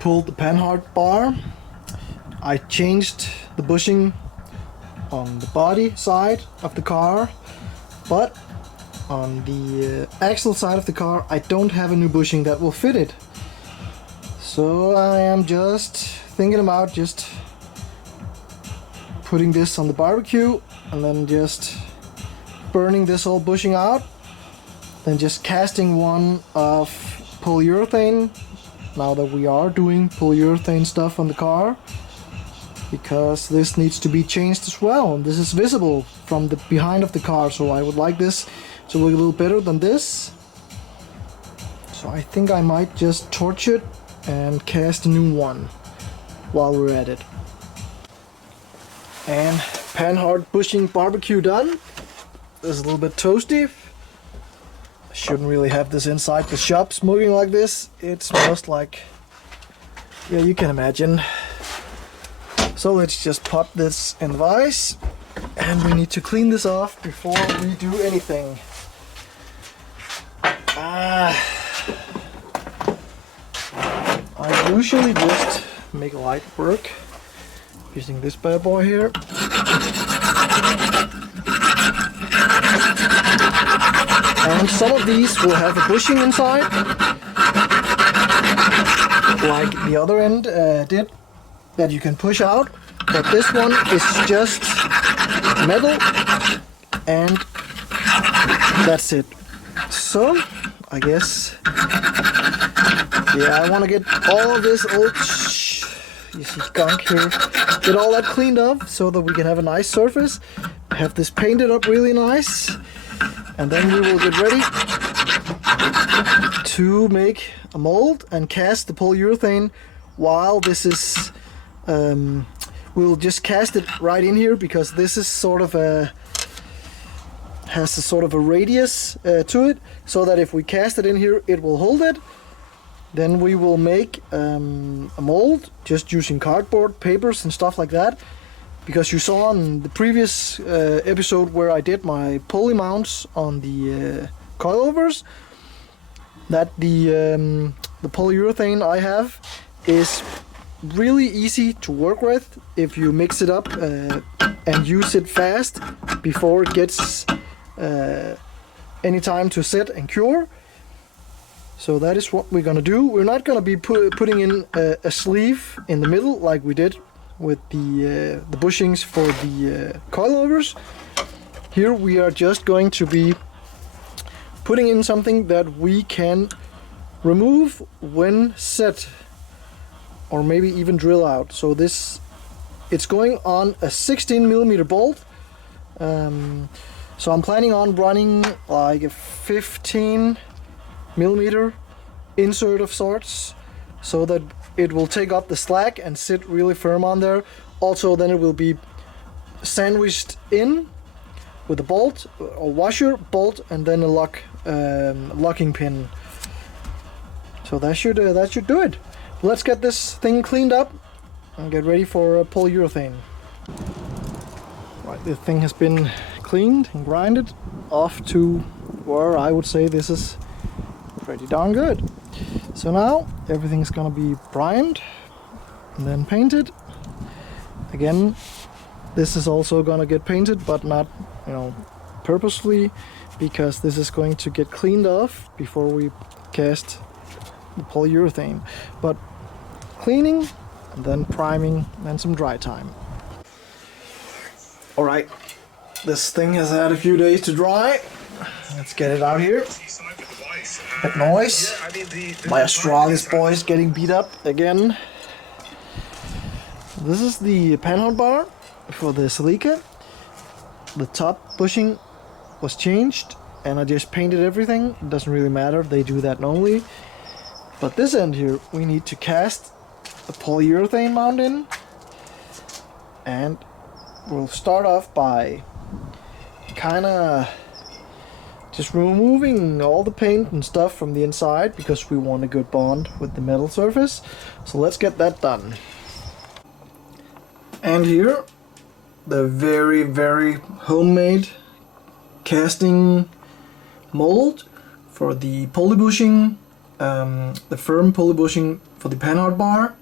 pulled the panhard bar. I changed the bushing on the body side of the car, but on the axle side of the car I don't have a new bushing that will fit it. So I am just thinking about just putting this on the barbecue and then just burning this whole bushing out, then just casting one of polyurethane, now that we are doing polyurethane stuff on the car, because this needs to be changed as well, and this is visible from the behind of the car, so I would like this to look a little better than this. So I think I might just torch it and cast a new one while we're at it. And panhard bushing barbecue done. This is a little bit toasty. I shouldn't really have this inside the shop smoking like this. It smells like, yeah, you can imagine. So let's just pop this in the vise, and we need to clean this off before we do anything. I usually just make light work using this bad boy here. And some of these will have a bushing inside, like the other end did, that you can push out, but this one is just metal, and that's it. So I guess, yeah, I want to get all of this old you see gunk here, get all that cleaned up so that we can have a nice surface, have this painted up really nice, and then we will get ready to make a mold and cast the polyurethane. While this is we'll just cast it right in here, because this is sort of has a sort of a radius to it, so that if we cast it in here it will hold it. Then we will make a mold just using cardboard, papers and stuff like that, because you saw on the previous episode where I did my pulley mounts on the coilovers that the polyurethane I have is really easy to work with if you mix it up and use it fast before it gets any time to set and cure. So that is what we're gonna do. We're not gonna be putting in a sleeve in the middle like we did with the bushings for the coilovers. Here we are just going to be putting in something that we can remove when set, or maybe even drill out. So this, it's going on a 16mm bolt. So I'm planning on running like a 15mm insert of sorts, so that it will take up the slack and sit really firm on there. Also then it will be sandwiched in with a bolt, a washer, bolt, and then a locking pin. So that should do it. Let's get this thing cleaned up and get ready for polyurethane. Right, the thing has been cleaned and grinded off to where I would say this is pretty darn good. So now everything's gonna be primed and then painted. Again, this is also gonna get painted, but not, you know, purposely, because this is going to get cleaned off before we cast the polyurethane. But cleaning and then priming and some dry time. Alright, this thing has had a few days to dry. Let's get it out here. That noise. My Australis boys getting beat up again. This is the panhard bar for the celica. The top bushing was changed and I just painted everything. It doesn't really matter, they do that normally. But this end here, we need to cast the polyurethane mount in, and we'll start off by kinda just removing all the paint and stuff from the inside, because we want a good bond with the metal surface. So let's get that done. And here, the very, very homemade casting mold for the poly bushing, the firm poly bushing for the panhard bar.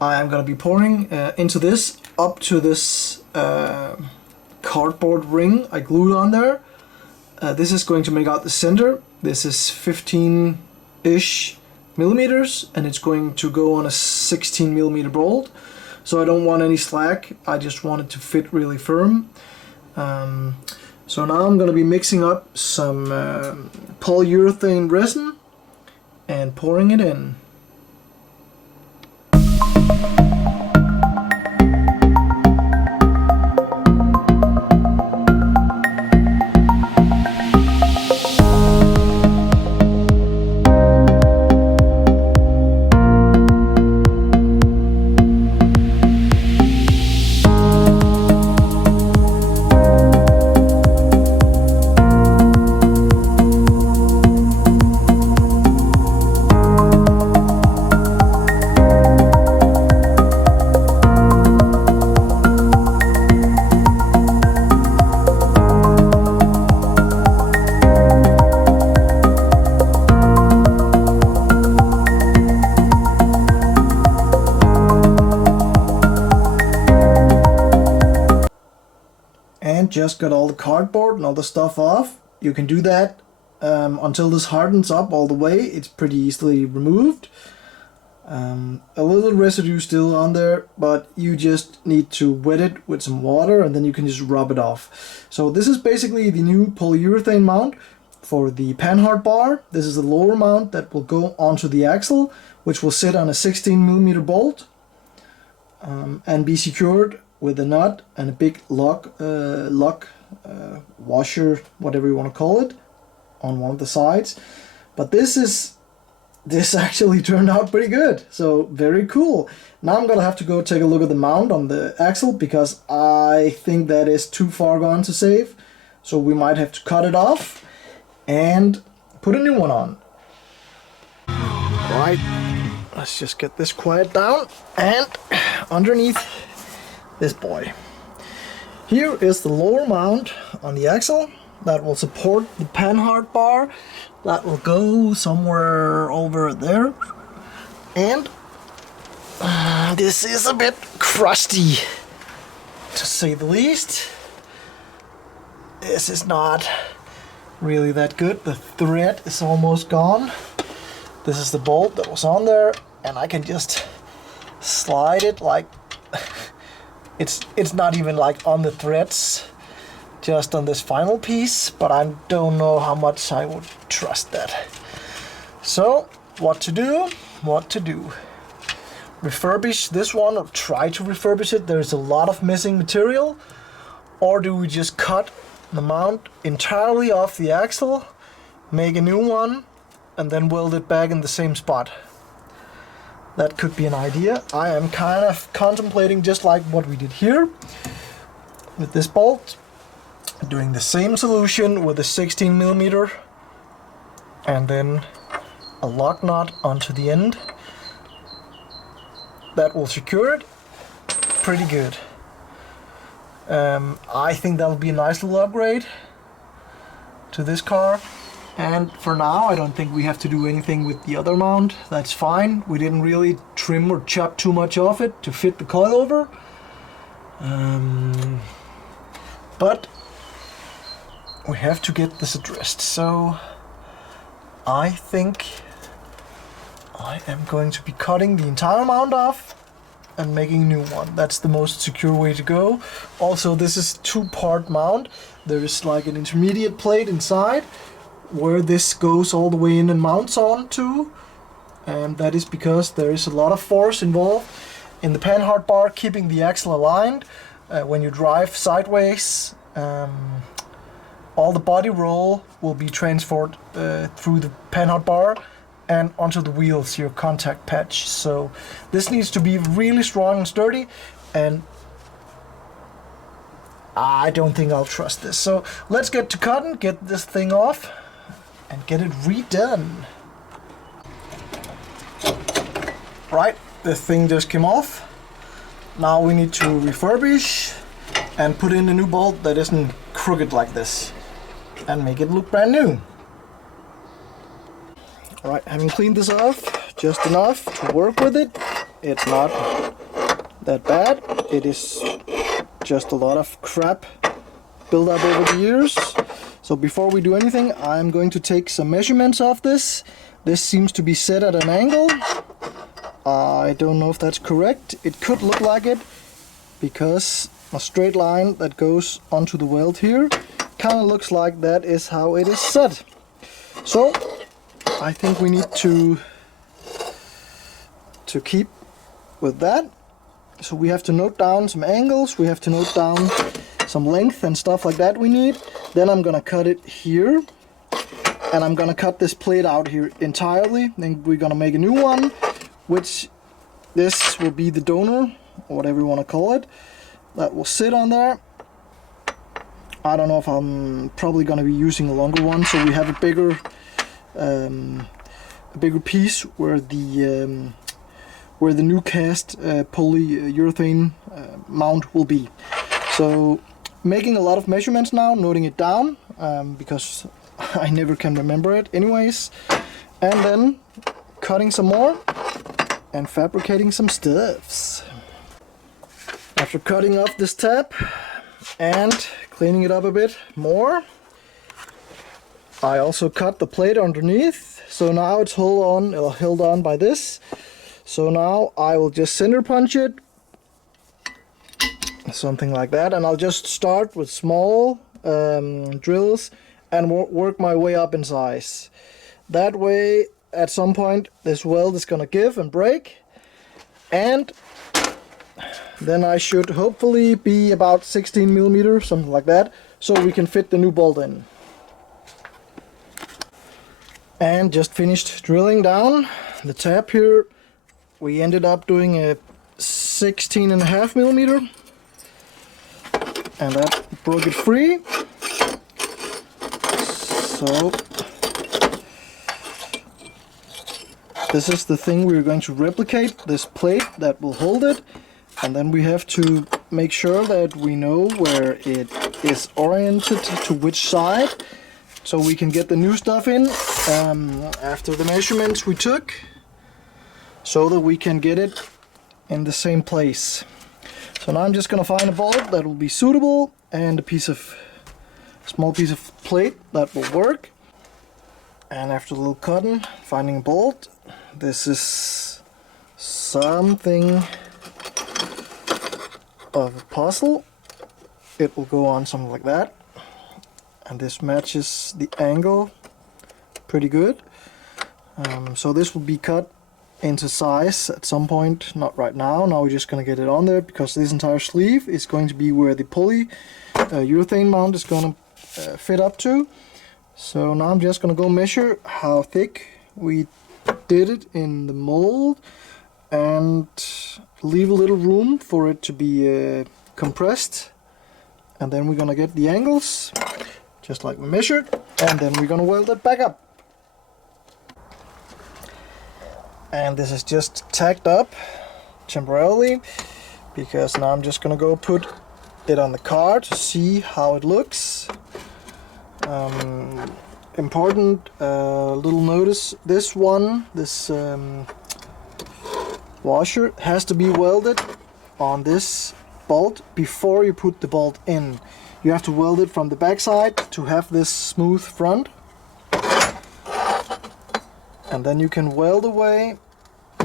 I am going to be pouring into this up to this cardboard ring I glued on there. This is going to make out the center. This is 15-ish millimeters, and it's going to go on a 16 millimeter bolt. So I don't want any slack, I just want it to fit really firm. So now I'm going to be mixing up some polyurethane resin and pouring it in. Just got all the cardboard and all the stuff off. You can do that until this hardens up all the way. It's pretty easily removed. A little residue still on there, but you just need to wet it with some water and then you can just rub it off. So this is basically the new polyurethane mount for the panhard bar. This is the lower mount that will go onto the axle, which will sit on a 16 millimeter bolt and be secured with a nut and a big lock washer, whatever you want to call it, on one of the sides. But this actually turned out pretty good, so very cool. Now I'm gonna have to go take a look at the mount on the axle because I think that is too far gone to save, so we might have to cut it off and put a new one on. Right, let's just get this quiet down, and underneath this boy. Here is the lower mount on the axle that will support the panhard bar. That will go somewhere over there. And this is a bit crusty, to say the least. This is not really that good. The thread is almost gone. This is the bolt that was on there, and I can just slide it like it's not even like on the threads, just on this final piece, but I don't know how much I would trust that. So what to do? Refurbish this one, or try to refurbish it. There's a lot of missing material. Or do we just cut the mount entirely off the axle, make a new one, and then weld it back in the same spot? That could be an idea. I am kind of contemplating just like what we did here with this bolt, doing the same solution with a 16 millimeter and then a lock nut onto the end. That will secure it pretty good. I think that'll be a nice little upgrade to this car. And for now, I don't think we have to do anything with the other mount. That's fine. We didn't really trim or chop too much off it to fit the coilover. But we have to get this addressed. So I think I am going to be cutting the entire mount off and making a new one. That's the most secure way to go. Also, this is two-part mount. There's like an intermediate plate inside where this goes all the way in and mounts on to, and that is because there is a lot of force involved in the panhard bar keeping the axle aligned. When you drive sideways, all the body roll will be transferred through the panhard bar and onto the wheels, your contact patch. So this needs to be really strong and sturdy, and I don't think I'll trust this. So let's get to cutting, get this thing off and get it redone. Right, the thing just came off. Now we need to refurbish and put in a new bolt that isn't crooked like this and make it look brand new. Alright, having cleaned this off, just enough to work with it. It's not that bad. It is just a lot of crap built up over the years. So before we do anything, I'm going to take some measurements of this. This seems to be set at an angle. I don't know if that's correct. It could look like it, because a straight line that goes onto the weld here kind of looks like that is how it is set. So I think we need to keep with that. So we have to note down some angles, we have to note down some length and stuff like that we need. Then I'm gonna cut it here, and I'm gonna cut this plate out here entirely. Then we're gonna make a new one, which this will be the donor, or whatever you want to call it, that will sit on there. I don't know if I'm probably gonna be using a longer one, so we have a bigger piece where the new cast polyurethane mount will be. So making a lot of measurements now, noting it down, because I never can remember it anyways, and then cutting some more and fabricating some stuffs. After cutting off this tab and cleaning it up a bit more, I also cut the plate underneath, so now it's held on by this. So now I will just center punch it, something like that, and I'll just start with small drills and work my way up in size. That way, at some point, this weld is gonna give and break, and then I should hopefully be about 16 millimeters, something like that, so we can fit the new bolt in. And just finished drilling down the tab here. We ended up doing a 16.5 millimeter, and that broke it free. So this is the thing we're going to replicate, this plate that will hold it, and then we have to make sure that we know where it is oriented to which side, so we can get the new stuff in after the measurements we took, so that we can get it in the same place. So now I'm just gonna find a bolt that will be suitable and a small piece of plate that will work. And after a little cutting, finding a bolt. This is something of a puzzle. It will go on something like that, and this matches the angle pretty good. So this will be cut into size at some point, not right now. Now we're just gonna get it on there, because this entire sleeve is going to be where the polyurethane mount is gonna fit up to. So now I'm just gonna go measure how thick we did it in the mold, and leave a little room for it to be compressed, and then we're gonna get the angles just like we measured, and then we're gonna weld it back up. And this is just tacked up temporarily, because now I'm just gonna go put it on the car to see how it looks. Important little notice, this washer has to be welded on this bolt before you put the bolt in. You have to weld it from the back side to have this smooth front, and then you can weld away,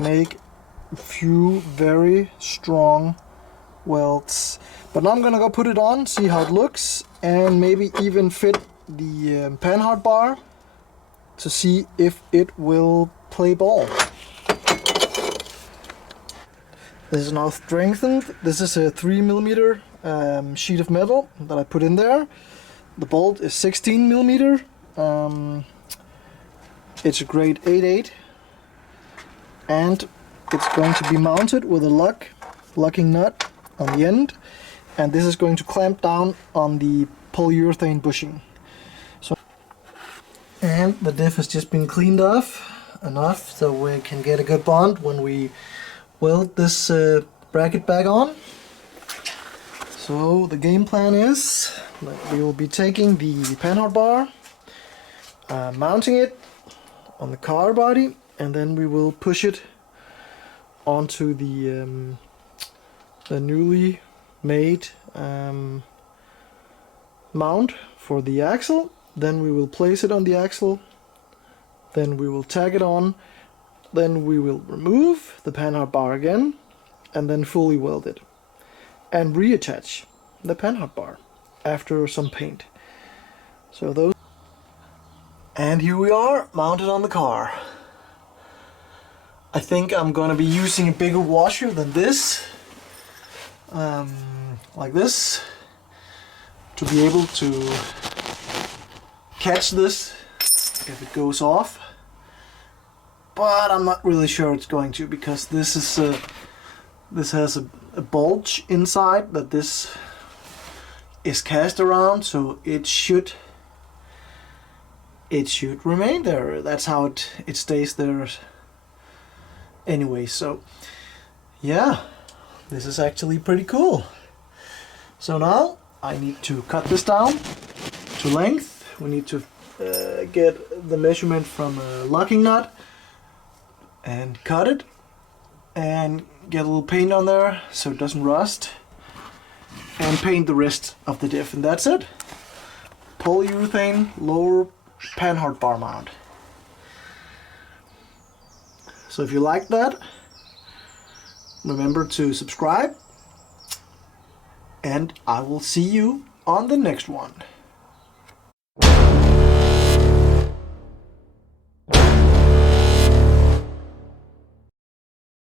make a few very strong welds. But now I'm gonna go put it on, see how it looks, and maybe even fit the panhard bar to see if it will play ball. This is now strengthened. This is a 3 millimeter sheet of metal that I put in there. The bolt is 16 millimeter. It's a grade 8.8, and it's going to be mounted with a locking nut on the end, and this is going to clamp down on the polyurethane bushing. And the diff has just been cleaned off enough so we can get a good bond when we weld this bracket back on. So the game plan is that we will be taking the panhard bar, mounting it on the car body, and then we will push it onto the newly made mount for the axle. Then we will place it on the axle, then we will tack it on, then we will remove the panhard bar again, and then fully weld it and reattach the panhard bar after some paint. So those, and here we are mounted on the car. I think I'm gonna be using a bigger washer than this, like this, to be able to catch this if it goes off. But I'm not really sure it's going to, because this has a bulge inside that this is cast around, so it should remain there. That's how it stays there anyway. So yeah, this is actually pretty cool. So now I need to cut this down to length. We need to get the measurement from a locking nut and cut it and get a little paint on there so it doesn't rust, and paint the rest of the diff, and that's it. Polyurethane lower panhard bar mount. So if you like that, remember to subscribe, and I will see you on the next one.